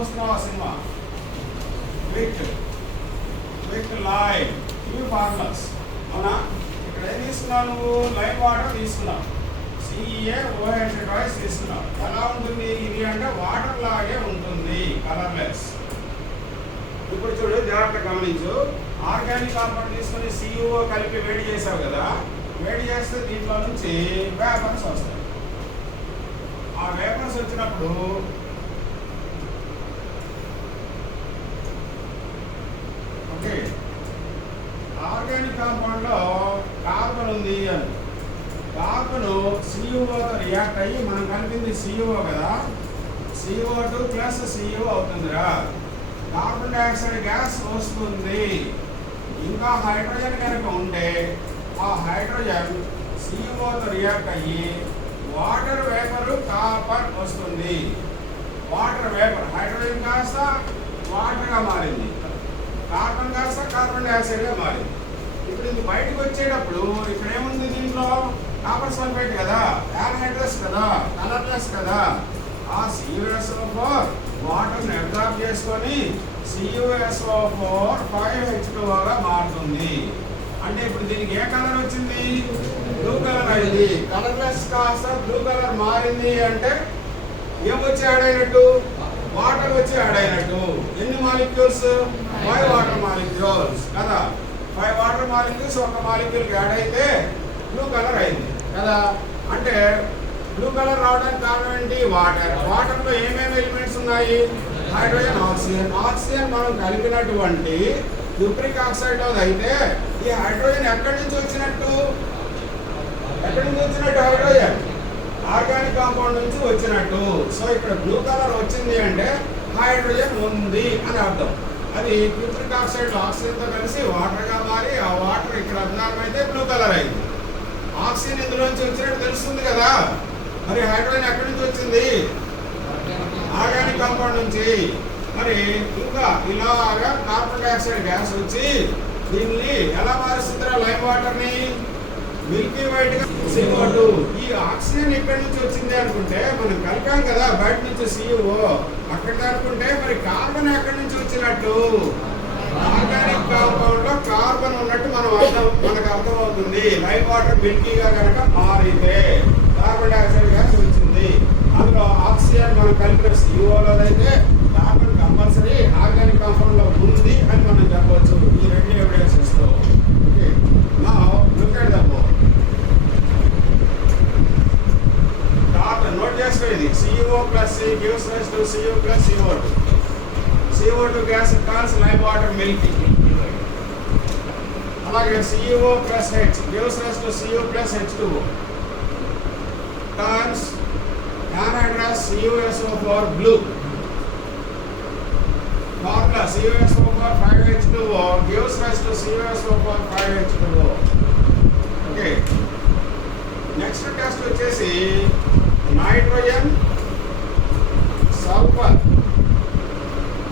చూస్తున్నావు ఆ cinema quick quick line, ఇవి ఫార్ములాస్ అవునా. ఇక్కడ ఏం తీసుకున్నావు నువ్వు? లైమ్ వాటర్ తీసుకున్నావు, CaOH తీసుకున్నావు. ఎలా ఉంటుంది ఇది అంటే వాటర్ లాగే ఉంటుంది, కలర్లెస్. ఇప్పుడు చూడు, జాగ్రత్త గమనించు. ఆర్గానిక్ కాంపౌండ్ తీసుకొని CO కలిపి వేడి చేసావు కదా, వేడి చేస్తే దీంట్లో నుంచి వేపర్స్ వస్తాయి. ఆ వేపర్స్ వచ్చినప్పుడు ఓకే, ఆర్గానిక్ కాంపౌండ్ లో కార్బన్ ఉంది అని, కార్బన్ CuO తో రియాక్ట్ అయ్యి మనం కలిపింది CO కదా, CO2 ప్లస్ CO అవుతుందిరా. కార్బన్ డైఆక్సైడ్ గ్యాస్ వస్తుంది. ఇంకా హైడ్రోజన్ కనుక ఉంటే ఆ హైడ్రోజన్ CO తో రియాక్ట్ అయ్యి వాటర్ వేపర్ కాపర్ వస్తుంది. వాటర్ వేపర్ హైడ్రోజన్ కాస్త వాటర్గా మారింది, కార్బన్ కాస్త కార్బన్ డైఆక్సైడ్గా మారింది. ఇప్పుడు ఇది బయటకు వచ్చేటప్పుడు ఇక్కడ ఏముంది? దీంట్లో కాపర్ సల్ఫేట్ కదా, యాన్హైడ్రస్ కదా, కలర్లెస్ కదా. ఆ CuSO4 వాటర్ని అబ్జార్బ్ చేసుకొని CuSO4 5H2O మారుతుంది. అంటే ఇప్పుడు దీనికి ఏ కలర్ వచ్చింది? బ్లూ కలర్ అయింది. కలర్లెస్ కాస్త బ్లూ కలర్ మారింది అంటే ఏమొచ్చి యాడ్ అయినట్టు? వాటర్ వచ్చి యాడ్ అయినట్టు. ఎన్ని మాలిక్యూల్స్? 5 వాటర్ మాలిక్యూల్స్ కదా. 5 వాటర్ మాలిక్యూల్స్ ఒక మాలిక్యూల్ యాడ్ అయితే బ్లూ కలర్ అయింది కదా. అంటే బ్లూ కలర్ రావడానికి కారణం ఏంటి? వాటర్. వాటర్ లో ఏమేమి ఎలిమెంట్స్ ఉన్నాయి? Hydrogen, oxygen. ఆక్సిజన్ మనం కలిపినటువంటి క్యూప్రిక్ ఆక్సైడ్ అయితే ఈ హైడ్రోజన్ ఎక్కడి నుంచి వచ్చినట్టు? ఎక్కడి నుంచి వచ్చినట్టు హైడ్రోజన్? ఆర్గానిక్ కాంపౌండ్ నుంచి వచ్చినట్టు. సో ఇక్కడ బ్లూ కలర్ వచ్చింది అంటే హైడ్రోజన్ ఉంది అని అర్థం. అది క్యూప్రిక్ ఆక్సైడ్ ఆక్సిజన్తో కలిసి వాటర్గా మారి ఆ వాటర్ ఇక్కడ అబ్జార్బ్ అయితే బ్లూ కలర్ అయింది. ఆక్సిజన్ ఇందులోంచి వచ్చినట్టు తెలుస్తుంది కదా. మరి హైడ్రోజన్ ఎక్కడి నుంచి వచ్చింది? ఆర్గానిక్ కాంపౌండ్ నుంచి. మరి ఇంకా ఇలాగా కార్బన్ డైఆక్సైడ్ గ్యాస్ వచ్చి దీన్ని ఎలా మారుస్తుందిరా లైమ్ వాటర్ని? మిల్కీ వైట్ గా CO2. ఈ ఆక్సిజన్ ఎక్కడి నుంచి వచ్చింది అనుకుంటే మనం కలిపాం కదా బయట నుంచి CO, అక్కడ అనుకుంటే మరి కార్బన్ ఎక్కడి నుంచి వచ్చినట్టు? ఆర్గానిక్ కాంపౌండ్ లో కార్బన్ ఉన్నట్టు మనకు అర్థమవుతుంది. లైమ్ వాటర్ మిల్కీగా కనుక మారితే కార్బన్ డైఆక్సైడ్ గ్యాస్ వచ్చింది. అందులో ఆక్సిజన్ మనం కలిపిన COలోదైతే కార్బన్ కంపల్సరీ ఆర్గానిక్ కాంపౌండ్ లో ఉంది అని మనం చెప్పవచ్చు ఈ రెండు ఎవిడెన్సెస్ తో. Okay, now look at the board. Note చేసుకోండి. CO plus C gives rise to Cu plus CO2. CO2 gas turns lime water milky. అలాగే CO plus H gives rise to Cu plus H2O. Turns anhydrous CuSO4 blue. Formula CuSO4 5H2O gives rise to CuSO4 5H2O. Okay. Next test వచ్చేసి nitrogen, sulphur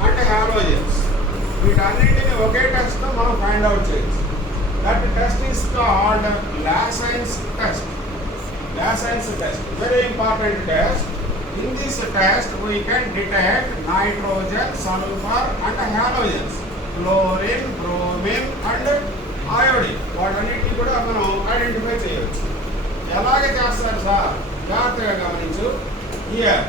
అంటే halogens. వీటన్నింటిని ఒకే టెస్ట్లో మనం find out చేయొచ్చు. That test is called Lassaigne's test. Lassaigne's test, very important test. In this test we can detect nitrogen, sulphur and halogens, chlorine, bromine and iodine. వాటన్నిటిని కూడా మనం ఐడెంటిఫై చేయవచ్చు. ఎలాగే చేస్తారు సార్? జాగ్రత్తగా గమనించు. Here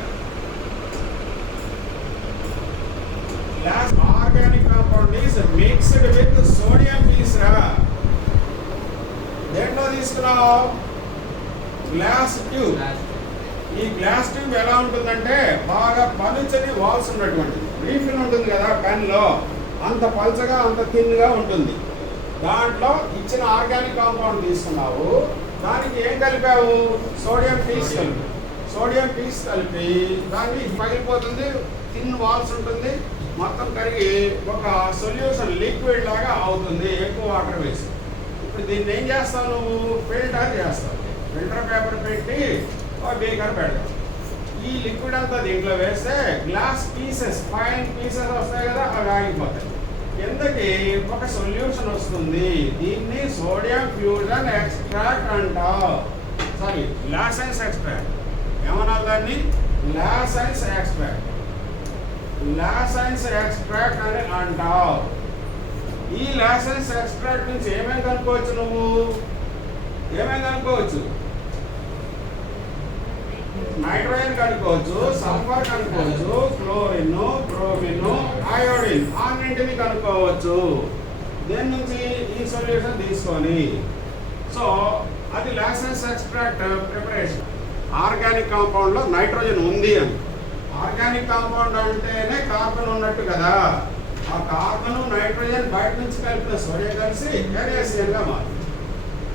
organic compound is mixed with sodium piece రా. దేంట్లో తీసుకున్నావు? Glass tube. ఈ గ్లాస్ ట్యూబ్ ఎలా ఉంటుందంటే బాగా పలుచని వాల్స్ ఉన్నటువంటిది. రీఫిల్ ఉంటుంది కదా పెన్లో, అంత పలుచగా అంత థిన్గా ఉంటుంది. దాంట్లో ఇచ్చిన ఆర్గానిక్ కాంపౌండ్ తీసుకున్నావు. దానికి ఏం కలిపావు? సోడియం పీస్ కలిపి. సోడియం పీస్ కలిపి దాన్ని పగిలిపోతుంది, థిన్ వాల్స్ ఉంటుంది, మొత్తం కరిగి ఒక సొల్యూషన్ లిక్విడ్ లాగా అవుతుంది ఎక్కువ వాటర్ వేసి. ఇప్పుడు దీన్ని ఏం చేస్తావు నువ్వు? ఫిల్టర్ చేస్తావు. ఫిల్టర్ పేపర్ పెట్టి ఒక బీకర్ పెడతావు. ఈ లిక్విడ్ అంతా దీంట్లో వేస్తే గ్లాస్ పీసెస్, ఫైన్ పీసెస్ వస్తాయి కదా, అవి ఆగిపోతాయి. కిందకి ఒక సొల్యూషన్ వస్తుంది. దీన్ని సోడియం ఫ్యూజన్ ఎక్స్ట్రాక్ట్ అంటావు. Sorry, Lassaigne's extract. ఏమన్నా దాన్ని? లాసెన్స్ ఎక్స్ట్రాక్ట్. లాసెన్స్ ఎక్స్ట్రాక్ట్ అని అంటావు. ఈ లాసెన్స్ ఎక్స్ట్రాక్ట్ నుంచి ఏమేమి కనుక్కోవచ్చు? నువ్వు ఏమేమి కనుక్కోవచ్చు? నైట్రోజన్ కనుక్కోవచ్చు, సల్ఫర్ కనుక్కోవచ్చు, క్లోరిన్, బ్రోమిన్, అయోడిన్ అన్నింటినీ కనుక్కోవచ్చు. దీని నుంచి ఈ సొల్యూషన్ తీసుకొని, సో అది లాసెన్స్ ఎక్స్ట్రాక్ట్ ప్రిపరేషన్. ఆర్గానిక్ కాంపౌండ్లో నైట్రోజన్ ఉంది అని. ఆర్గానిక్ కాంపౌండ్ అంటేనే కార్బన్ ఉన్నట్టు కదా. ఆ కార్బన్ నైట్రోజన్ బయట నుంచి కలిపిన సోడియం కలిసి NaCl మారుతుంది.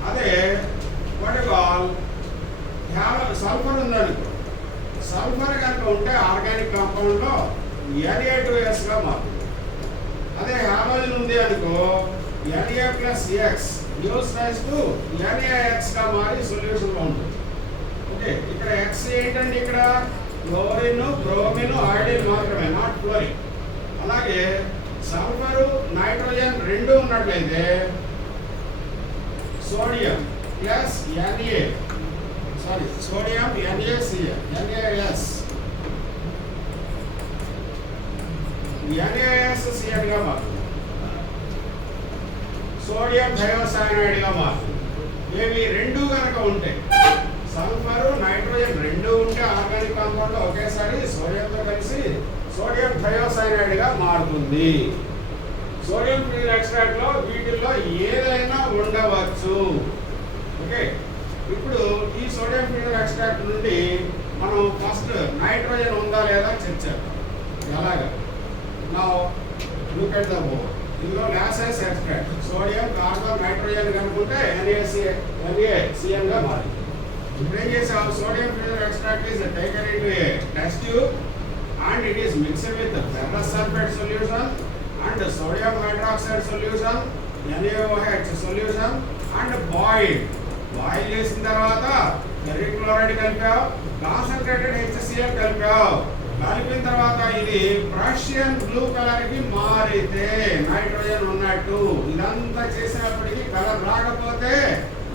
అదే సల్ఫర్ ఉందనుకో, సల్ఫర్ కనుక ఉంటే ఆర్గానిక్ కాంపౌండ్లో Na2S మారుతుంది. అదే హాలోజన్ ఉంది అనుకో, Na+X use rise to NaX మారి సొల్యూషన్లో ఉంటుంది. ఓకే, ఇక్కడ X ఏంటండి? ఇక్కడ క్లోరిన్, బ్రోమిన్, అయోడిన్ మాత్రమే, నాట్ ఫ్లోరిన్. అలాగే సల్ఫరు, నైట్రోజన్ రెండు ఉన్నట్లయితే sodium plus sodium NaCl, NaSCl గా మారుతుంది. సోడియం థయోసైనైడ్ గా మారుతుంది. ఇవి రెండు కనుక ఉంటే, సల్ఫర్, నైట్రోజన్ రెండు ఉంటే ఆర్గానిక్ కాంపౌండ్ ఒకేసారి సోడియంతో కలిసి సోడియం థయోసైనైడ్ గా మారుతుంది. సోడియం ఫ్యూయల్ ఎక్స్ట్రాక్ట్ లో వీటిల్లో ఏదైనా ఉండవచ్చు. ఓకే, ఇప్పుడు ఈ సోడియం ఫ్యూయల్ ఎక్స్ట్రాక్ట్ నుండి మనం ఫస్ట్ నైట్రోజన్ ఉందా లేదా చెక్ చేద్దాం. ఎలాగా? Now look at the board. ఇందులో Lassaigne's extract sodium, carbon, nitrogen కనుకుంటే NaCl గా మారింది. ఇప్పుడు ఏం చేసాం? సోడియం ఫ్యూయల్ extract is taken into a test tube and it is mixed with ferrous sulfate solution and sodium hydroxide solution, NaOH solution and boiled చేసిన తర్వాత ఫెర్రిక్ క్లోరైడ్ కలిపావు, కాన్సన్ట్రేటెడ్ HCl కలిపావు. కలిపిన తర్వాత ఇది ప్రషియన్ బ్లూ కలర్ కి మారితే nitrogen ఉన్నట్టు. ఇదంతా చేసినప్పటికీ కలర్ రాకపోతే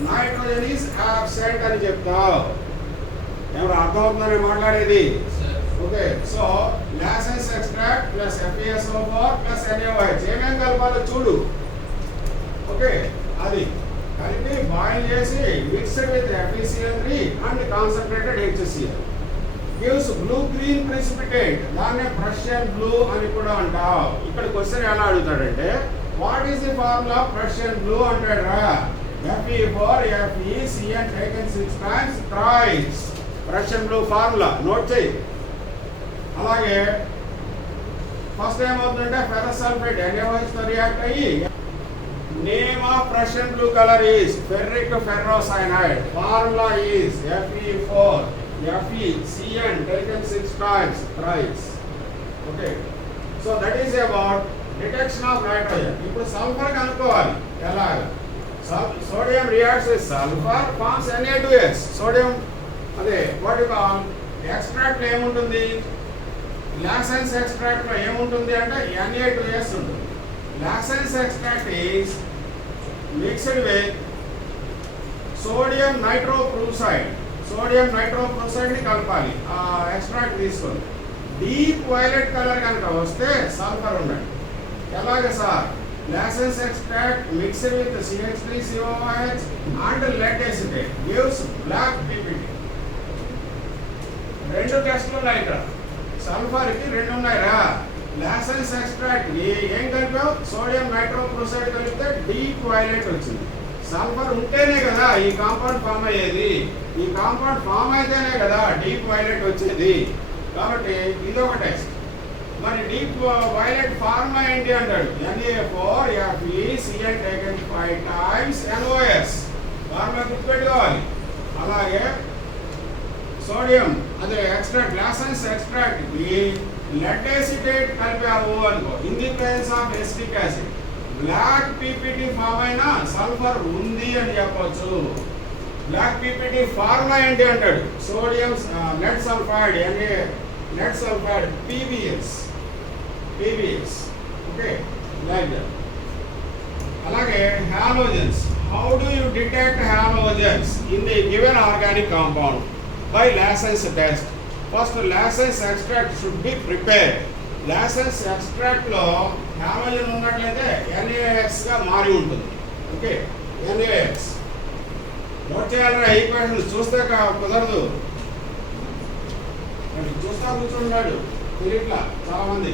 నైట్రోజన్ ఈస్ అబ్సెంట్ అని చెప్తావు. ఏమన్నా అర్థమవుతుందని మాట్లాడేది? Okay, so Lassaigne's extract plus FeSO4 plus NaOH ఏమేమి కలపాలో చూడు. ఓకే, అది కలిపి బాయిల్ చేసి mixed with FeCl3 and concentrated HCl gives blue green precipitate. దాన్నే ప్రషియన్ బ్లూ అని కూడా అంటావు. ఇక్కడ క్వశ్చన్ ఎలా అడుగుతాడంటే, what is the formula of Prussian blue అంటాడు రా. Fe4FeCl taken 6 times thrice. Prussian blue formula note చేయి. అలాగే ఫస్ట్ ఏమవుతుందంటే ఫెరస్ సల్ఫేట్ NaOH తో రియాక్ట్ అయ్యి name of Prussian blue colour is ferric ferrocyanide. Formula is Fe4FeCl taken 6 times thrice. Okay, so that is about detection of nitrogen. ఇప్పుడు sulphur కనుక్కోవాలి. ఎలాగా? Sodium reacts with sulphur forms Na2S. Sodium అదే what you call extract ఏముంటుంది? Lassaigne's extract లో ఏముంటుంది అంటే Na2S ఉంటుంది. Lassaigne's extract is mixed with sodium nitroprusside. Sodium nitroprusside ని కలపాలి ఆ ఎక్స్ట్రాక్ట్ తీసుకొని. డీప్ వైలెట్ కలర్ కనుక వస్తే సల్ఫర్ ఉండండి. ఎలాగ sir? Lassaigne's extract mixed with CH3COOH and lead acetate gives black PPT. రెండు టెస్ట్లు ఉన్నాయి ఇక్కడ. సల్ఫర్ కి రెండు ఉన్నాయిరా. లాసెన్స్ ఎక్స్ట్రాక్ట్ కి ఏం కలిపావు? సోడియం నైట్రోక్లోరైడ్ కలిపితే డీప్ వైలెట్ వచ్చింది. సల్ఫర్ ఉంటేనే కదా ఈ కాంపౌండ్ ఫామ్ అయ్యేది. ఈ కాంపౌండ్ ఫామ్ అయితేనే కదా డీప్ వైలెట్ వచ్చేది. కాబట్టి ఇది ఒక టెస్ట్. మరి డీప్ వైలెట్ ఫార్ములా ఏంటి అంటాడు? Na4FeCl taken 5 times NaOH. Formula గుర్తుపెట్టుకోవాలి. అలాగే సోడియం అదే ఎక్స్ట్రాక్ట్ లాసెన్స్ ఎక్స్ట్రాక్ట్ కి lead acetate కలిపావు అనుకో, in the presence of acetic acid black PPT form అయినా సల్ఫర్ ఉంది అని చెప్పొచ్చు. బ్లాక్ పీపీటీ ఫార్ములా ఏంటి అంటాడు? Sodium lead sulphide lead sulphide PbS. Okay, like that. అలాగే halogens. How do you detect halogens in the given organic compound? By Lassen's test. First, Lassen's extract should be prepared. Lassaigne's ఎక్స్ట్రాక్ట్లో halogen ఉన్నట్లయితే NaX గా మారి ఉంటుంది. Okay, NaX note చేయాలరా equation చూస్తే కుదరదు. చూస్తా కూర్చున్నాడు తెలియట్లా చాలా మంది.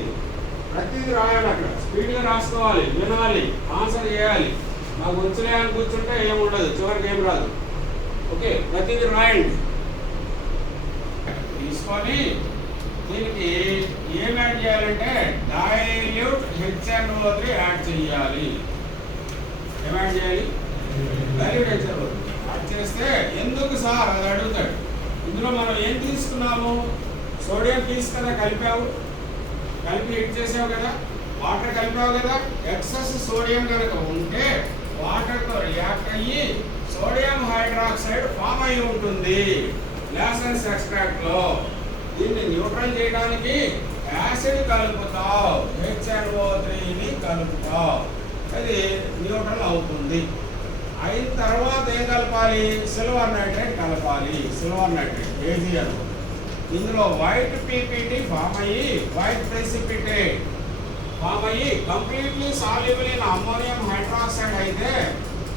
ప్రతిదీ రాయాలి, అక్కడ స్పీడ్గా రాసుకోవాలి, వినాలి, ఆన్సర్ చేయాలి. మాకు వచ్చలే అని కూర్చుంటే ఏముండదు, చివరికి ఏం రాదు. ఓకే, ప్రతిదీ రాయండి. తీసుకొని దీనికి ఏం యాడ్ చేయాలంటే డైల్యూట్ HNO3 యాడ్ చేయాలి. ఏం యాడ్ చేయాలి? డైల్యూట్ HNO3 యాడ్ చేస్తే ఎందుకు సార్ అది అడుగుతాడు. ఇందులో మనం ఏం తీసుకున్నాము? సోడియం పీస్ కదా కలిపావు, కలిపి హిట్ చేసావు కదా, వాటర్ కలిపావు కదా. ఎక్సెస్ సోడియం కనుక ఉంటే వాటర్తో రియాక్ట్ అయ్యి సోడియం హైడ్రాక్సైడ్ ఫామ్ అయి ఉంటుంది లాసెన్స్ ఎక్స్ట్రాక్ట్లో. దీన్ని న్యూట్రల్ చేయడానికి యాసిడ్ కలుపుతావు, HNO3ని కలుపుతావు, అది న్యూట్రల్ అవుతుంది. అయిన తర్వాత ఏం కలపాలి? సిల్వర్ నైట్రేట్ కలపాలి. Silver nitrate AgNO. ఇందులో వైట్ PPT ఫామ్ అయ్యి వైట్ ప్రెసిపిటేట్ ఫామ్ అయ్యి completely soluble in ammonium hydroxide అయితే